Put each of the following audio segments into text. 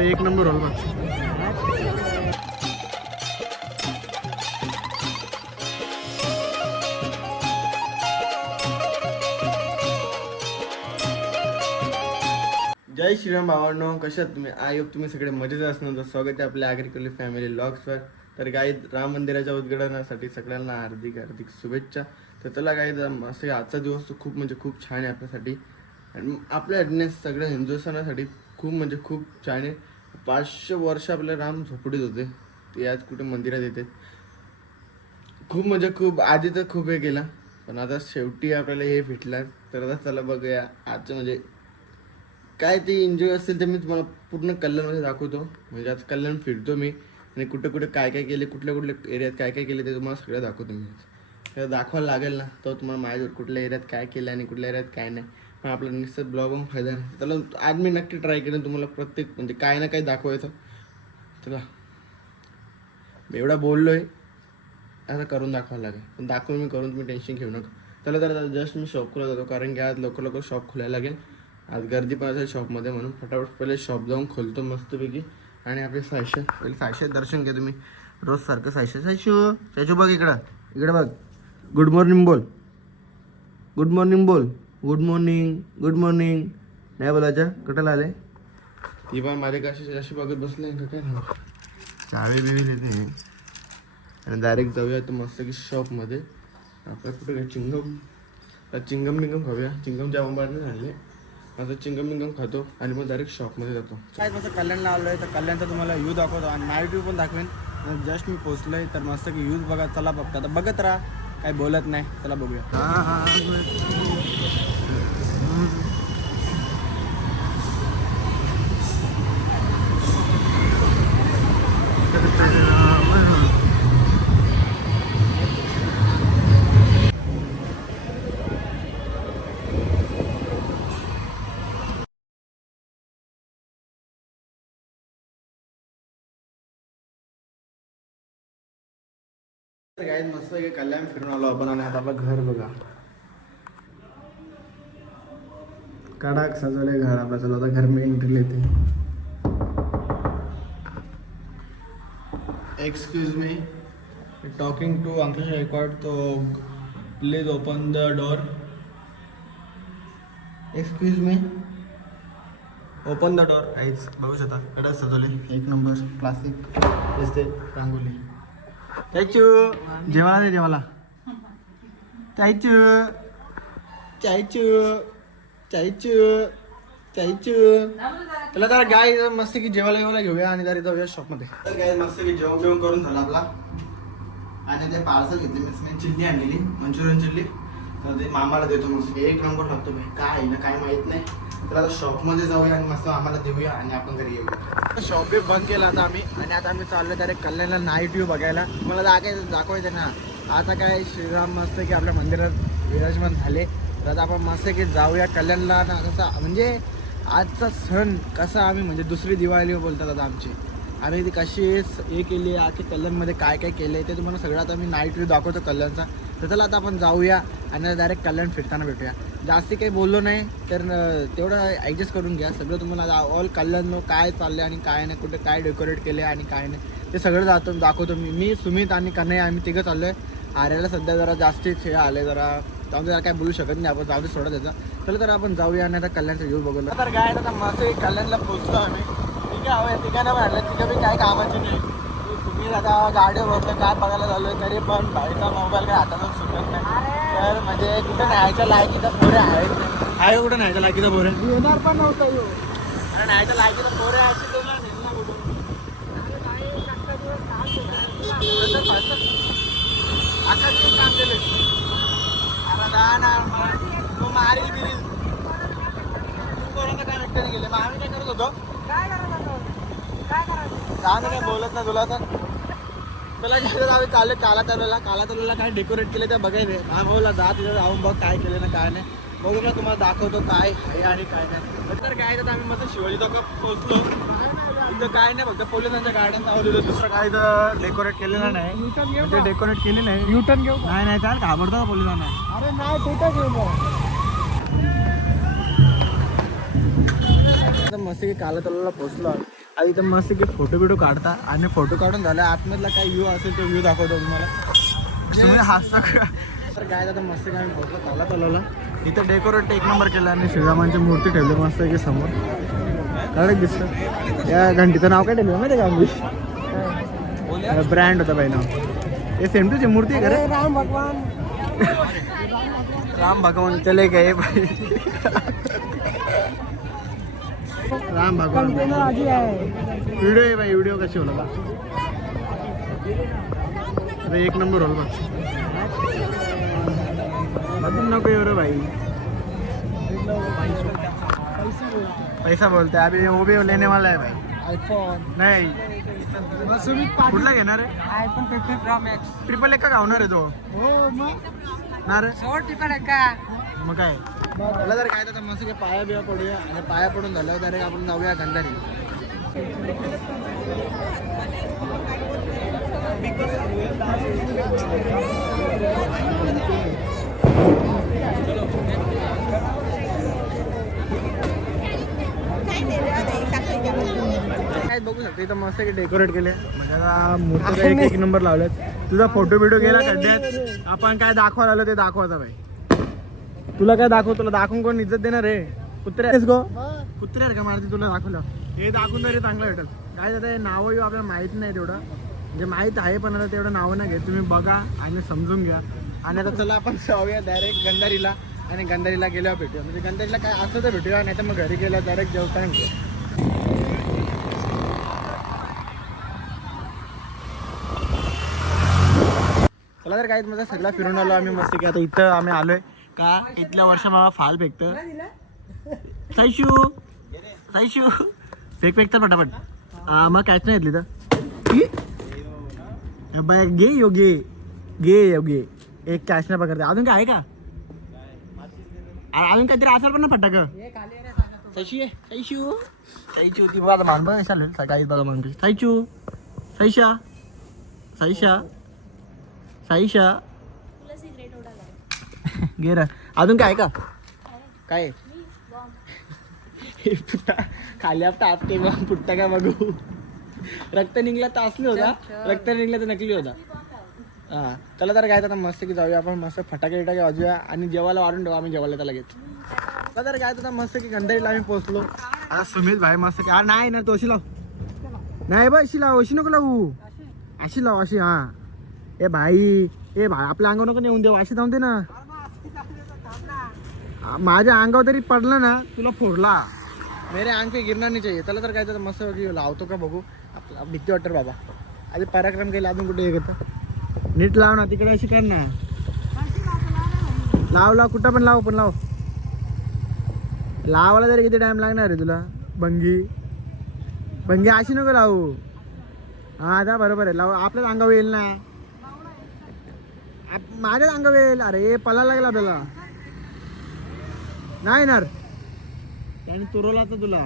अरे एक number hall बघ. जय श्रीराम भावांनो, कशात तुम्ही? आय होप तुम्ही सगळे मजेत असणार. तर स्वागत आहे आपल्या ॲग्रिकल्चर फॅमिली व्लॉग्सवर. तर गाई राम मंदिराच्या उद्घाटनासाठी सगळ्यांना हार्दिक हार्दिक शुभेच्छा. तर चला गाई, असं आजचा दिवस खूप म्हणजे खूप छान आहे आपल्यासाठी आणि आपल्या सगळ्या हिंदुस्थानासाठी खूप म्हणजे खूप छान आहे. 500 वर्ष आपले राम झोपडीत होते, ते आज कुठे मंदिरात येते. खूप म्हणजे खूप आधी तर खूप हे केला, पण आता शेवटी आपल्याला हे भेटलं. तर आता चला बघूया आजचं म्हणजे काय ते एन्जॉय असेल ते मी तुम्हाला पूर्ण कल्याणमध्ये दाखवतो. म्हणजे आज कल्याण फिरतो मी आणि कुठे कुठे काय काय केले, कुठल्या कुठल्या एरियात काय काय केले ते तुम्हाला सगळं दाखवतो मी. तर दाखवायला लागेल ना, तर तुम्हाला माहीत होईल कुठल्या एरियात काय केलं आणि कुठल्या एरियात काय नाही. पण आपला निश्चित ब्लॉग होऊन फायदा नाही. त्याला आज मी नक्की ट्राय करेन तुम्हाला प्रत्येक म्हणजे काय ना काय दाखवायचं. चला, मी एवढा बोललो आहे, आता करून दाखवायला लागेल. पण दाखवून मी करून तुम्ही टेन्शन घेऊ नका. चला तर जस्ट मी शॉप खोला जातो, कारण की आज लवकर लवकर शॉप खोलायला लागेल. आज गर्दी पण असेल शॉपमध्ये, म्हणून फटाफट पहिले शॉप जाऊन खोलतो मस्तपैकी. आणि आपले सायशे पहिले सायशे दर्शन घ्या तुम्ही रोज सारखं. सायशे सायशू सायशू बघ इकडं, इकडं बघ. गुड मॉर्निंग बोल, गुड मॉर्निंग बोल. गुड मॉर्निंग, गुड मॉर्निंग नाही बोलायच्या. कुठं आले ती पण माझे कशी अशी बघत बसले का काय ना. चावी बिवी देते आणि डायरेक्ट जाऊया तर मस्त की शॉपमध्ये. आपल्या कुठे काय चिंगम बिंगम खाऊया. चिंगमच्या आंबाने झाले, आता चिंगम बिंगम खातो आणि मग डायरेक्ट शॉपमध्ये जातो. काय मस्त कल्याणला आलो आहे, तर कल्याणचा तुम्हाला व्ह्यू दाखवतो आणि नाईट व्ह्यू पण दाखवेन. जस्ट मी पोचलो आहे, तर मस्त की व्ह्यूज बघा. चला बघता, आता बघत राहा, काय बोलत नाही. चला बघूया. काय मस्त कल्याण फिरून आलो आपण आणि आता आपलं घर बघा. कडक सजवलंय घर आपलं. चला आता घर में एंट्री लेते. Excuse me, talking to uncle record, तो please open the door. Excuse me, open the door. काहीच बघू शकता, कडक सजवले एक नंबर क्लासिक दिसते रांगोली. चायचू जेवायला दे, जेवायला. चायचू चायचू चायचू चायचू. त्याला तर गाय मस्त की जेवायला घेऊया आणि जरी जाऊया शॉपमध्ये. तर गाय मस्त की जेवण बिवण करून झाला आपला आणि ते पार्सल घेतले. मी चिल्ली आणलेली, मंचुरियन चिल्ली. तर ते मामाला देतो मस्त. एक नंबर लागतो भाई, काय आहे ना काय माहीत नाही. तर आता शॉपमध्ये जाऊया आणि मस्त आम्हाला देऊया आणि आपण घरी येऊया. शॉप बी बंद केला आता आम्ही आणि आता आम्ही चाललो डायरेक्ट कल्याणला नाईट व्ह्यू बघायला. मला दाखवायचं ना. आता काय श्रीराम मस्त की आपल्या मंदिरात विराजमान झाले, तर आता आपण मस्त की जाऊया कल्याणला ना. कसा म्हणजे आजचा सण कसा आम्ही म्हणजे दुसरी दिवाळी बोलतात आता आमची. आम्ही ती कशी हे केली आहे, कल्याणमध्ये काय काय केलं आहे ते तुम्हाला सगळं आता आम्ही नाईट व्ह्यू दाखवतो कल्याणचा. तर चला आता आपण जाऊया आणि डायरेक्ट कल्याण फिरताना भेटूया. जास्ती काही बोललो नाही तर तेवढं ॲडजस्ट करून घ्या. सगळं तुम्हाला ऑल कल्याण काय चाललं आणि काय नाही, कुठे काय डेकोरेट केले आणि काय नाही ते सगळं दाखवतो मी सुमित आणि कन्हैया आम्ही तिघं चाललो आहे. आर्याला सध्या जरा जास्तीच हे आले, जरा जाऊन जरा काय बोलू शकत नाही आपण. जाऊ दे सोडा त्याचा. चला तर आपण जाऊया आणि आता कल्याणचा व्ह्यू बघूया. तर काय आता मस्त कल्याणला पोहोचलो आम्ही. ठीक आहे, हवं तिघांना वाटलं तिघं बी काय कामाची नाही. तुम्ही आता गाडीवर बसलं काय बघायला झालोय, तरी पण बाईचा मोबाईल काय हातातून सुटत नाही. तर म्हणजे कुठं न्यायच्या लायकीचा पोरे आहेत नाही. आहे कुठं न्यायच्या लायकीचा पोरे येणार पण नव्हतं येऊ. अरे न्यायच्या लायकीचा पोरे आहे तो ना नेला कुठून. अख्खा दिवस काम केले. अरे ना तो मारील बिरील. तू कोणाला काय व्यक्तीने गेले, मग आम्ही काय करत होतो. काय नाही बोलत ना तुला. तर त्याला आम्ही चालले काला काय डेकोरेट केले ते बघायचे. हा बोला जा तिथं जाऊन बघ काय केलं ना काय नाही. बघू ना तुम्हाला दाखवतो काय आहे आणि काय नाही. तर काय तर आम्ही मस्त शिवाजी चौकात पोहोचलो. इथं काय नाही, फक्त पोलिसांच्या गाड्यात नाव दिलं, दुसरं काय तर डेकोरेट केलेलं नाही. ते डेकोरेट केले नाही. युटर्न घेऊ नाही चाल घाबरतो का पोलिसांना. अरे नाही कुठं घेऊ मस्त की काला तलावाला पोहोचलो. आधी तर मस्त की फोटो बिटो काढता आणि फोटो काढून झाला आतमधला काय व्ह्यू असेल तो व्ह्यू दाखवतो तुम्हाला. तुम्ही हसता का? तर काय आता मस्त काय आम्ही फोटो काढला चालवला. इथं डेकोरेट एक नंबर केला आणि श्रीरामांची मूर्ती ठेवली मस्त की समोर. काय दिसतं या घंटीचं नाव काय ठेवलं माहिती का आम्ही? ब्रँड होता बाई नाव. हे सेम टूची मूर्ती आहे का रे? राम भगवान चले गए भाई. राम भगवान व्हिडिओ आहे भाई. व्हिडिओ कशी होणार अरे एक नंबर होल बघ. अजून नको एवढं भाई. पैसा बोलते अभी वो भी लेने वाला है भाई. आयफोन नाही कुठला घेणार आहे? IPhone 15 pro max. ट्रिपल एक का गावणार आहे तो? हो मग ना रे. ट्रिपल एक का मग काय मला जर काय तर मस्त पाया बिया पडूया आणि पाया पडून झाल्यावर डायरेक्ट आपण जाऊया गंधारी. काय बघू शकतो इथं मस्त डेकोरेट केले म्हणजे आता मूर्ती एक नंबर लावल्यात. तुझा फोटो बिटो गेला खड्ड्यात आपण काय दाखवायला आलो ते दाखवायचं भाई. तुला काय दाखव तुला दाखवून कोण इज्जत देणार रे? कुत्रे गो कुत्रे का मारती तुला दाखवलं हे दाखवून तरी चांगलं भेटल. काय जातं नावं येऊ आपल्याला माहीत नाही तेवढं म्हणजे माहीत आहे पण आता तेवढं नावं नाही घेत. तुम्ही बघा आणि समजून घ्या. आणि आता चला आपण जाऊया डायरेक्ट गंधारीला आणि गंधारीला गेल्यावर भेटूया. म्हणजे गंधारीला काय असं तर भेटूया नाही तर मग घरी गेल्यावर डायरेक्ट जेवताना भेटूया. चला तर काय माझा सगळा फिरून आलो आम्ही मस्त की. आता इथं आम्ही आलोय का इथल्या वर्ष मला फाल फेकतं. साईशू साईशू फेकतं पटापट. मग कायच नाही घेतली तर बाय घे योगे घे योगे एक कॅश नाही पकडते. अजून काय आहे का? अजून काहीतरी असेल पण ना फटाक. साईशू साईशू साईशू ती बघा मान बघ चालेल सकाळी बघा मान साईशू साईशा साईशा साईशा गे रा. अजून काय का? काय पुट्टा खाली आपटे पुट्टा काय बघू. रक्त निघला तर असली होता रक्त निघला तर नकली होता. हां चला तर काय आता मस्त की जाऊया आपण मस्त फटाके बिटाके वाजूया आणि जेवायला वाढून ठेवू आम्ही जेवायला त्याला घेत. चला तर काय आता मस्त की गंधारीला आम्ही पोहोचलो. आता सुमित भाई मस्त की नाही ना तो अशी लाव नाही बा अशी लाव अशी नको लावू अशी लाव अशी. हां ए भाई आपल्या अंगावर नको नेऊन देऊ अशी जाऊन दे ना. माझ्या अंगावर तरी पडलं ना तुला फोडला. मेरे अंग पे गिरना नाही चाहिए. चला तर काय तर मस्त लावतो का बघू. आपला भीती वाटतं बाबा. आधी पराक्रम केला अजून कुठे हे करता. नीट लाव ना तिकडे अशी कर ना. लाव कुठं पण लाव पण लावायला तरी किती टाइम लागणार आहे तुला. भंगी अशी नको लावू. हा आता बरोबर आहे लाव. आपल्याच अंगावर येईल ना. माझ्याच अंगावर येईल. अरे पळायला लागला आपल्याला नाही येणार त्याने तुरवला तर तुला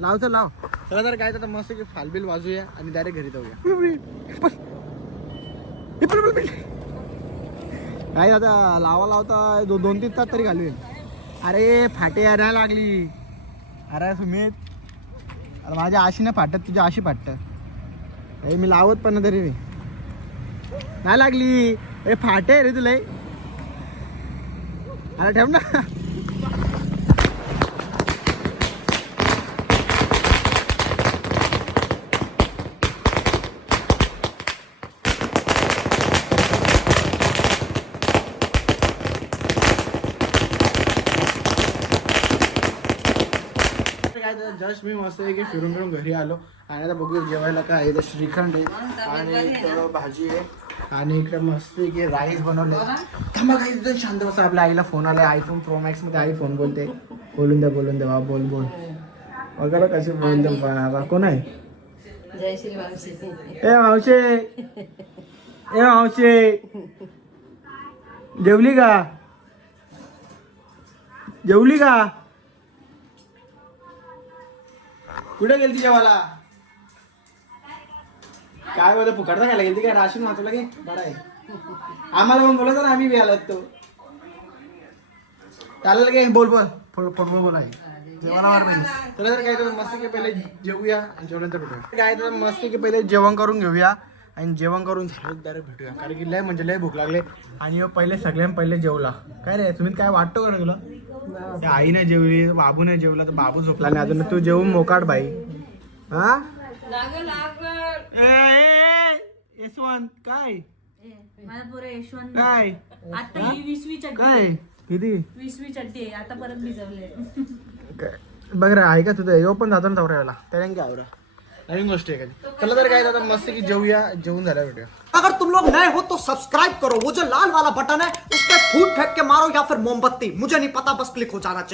लावचं लाव. चला तर काय तर मस्त की फालबिल वाजूया आणि डायरेक्ट घरी जाऊया. काय आता लावता 2-3 तास तरी घालवेल. अरे फाटे यायला लागली. अरे सुमित अरे माझ्या आशी नाही फाटत तुझ्या आशी फाटत. अरे मी लावत पण तरी नाही लागली. अरे फाटे रे तुला. अरे ठेव ना. जस्ट मी मस्त की फिरून घरी आलो आणि आता बघू जेवायला काय आहे. श्रीखंड आहे आणि भाजी आहे आणि इकडे मस्त की राईस बनवले. थांबा काही एकदम शांत बसा. आपल्या आईला फोन आला आयफोन प्रो मॅक्स मध्ये. आई फोन बोलते. बोलून द्या बा बोल बघा कसे बोलते बा. कोण आहे? ए मावशे जेवली का? कुठे गेलती जेवायला? काय बोलतो फुकटचा खायला गेलती काय? राशन वाचवलं की बरं आहे. आम्हाला पण बोलायचं ना आम्ही बी आलो तो. चालेल गे बोल फुटबॉल बोल आहे जेवणावर नाही. चला तर काय तर मस्त की पहिले जेवूया आणि जेवणानंतर भेटूया. काय तर मस्त की पहिले जेवण करून घेऊया आणि जेवण करून झालं डायरेक्ट भेटूया. कारण की लय म्हणजे लय भूक लागले आणि पहिले सगळ्यांना पहिले जेवला. काय रे तुम्ही काय वाटतो का तुला? त्या आई नाही जेवली, बाबू नाही जेवला, तर बाबू झोपला नाही अजून. तू जेवून मोकाट बाई. हा यशवंत काय काय आता ही 20वी चड्डी काय किती 20वी चड्डी आहे आता परत भिजवले. काय बघ रे आहे का तुझं यो पण जातो ना चौऱ्याला त्याला काय आवरा नवीन गोष्ट आहे का. चला तर काय आता मस्त की जेवूया. जेवून झाल्या भेटूया. अगर तुम लोग नए हो तो सब्सक्राइब करो, वो जो लाल वाला बटन है उस पर फूट फेंक के मारो या फिर मोमबत्ती, मुझे नहीं पता, बस क्लिक हो जाना चाहिए.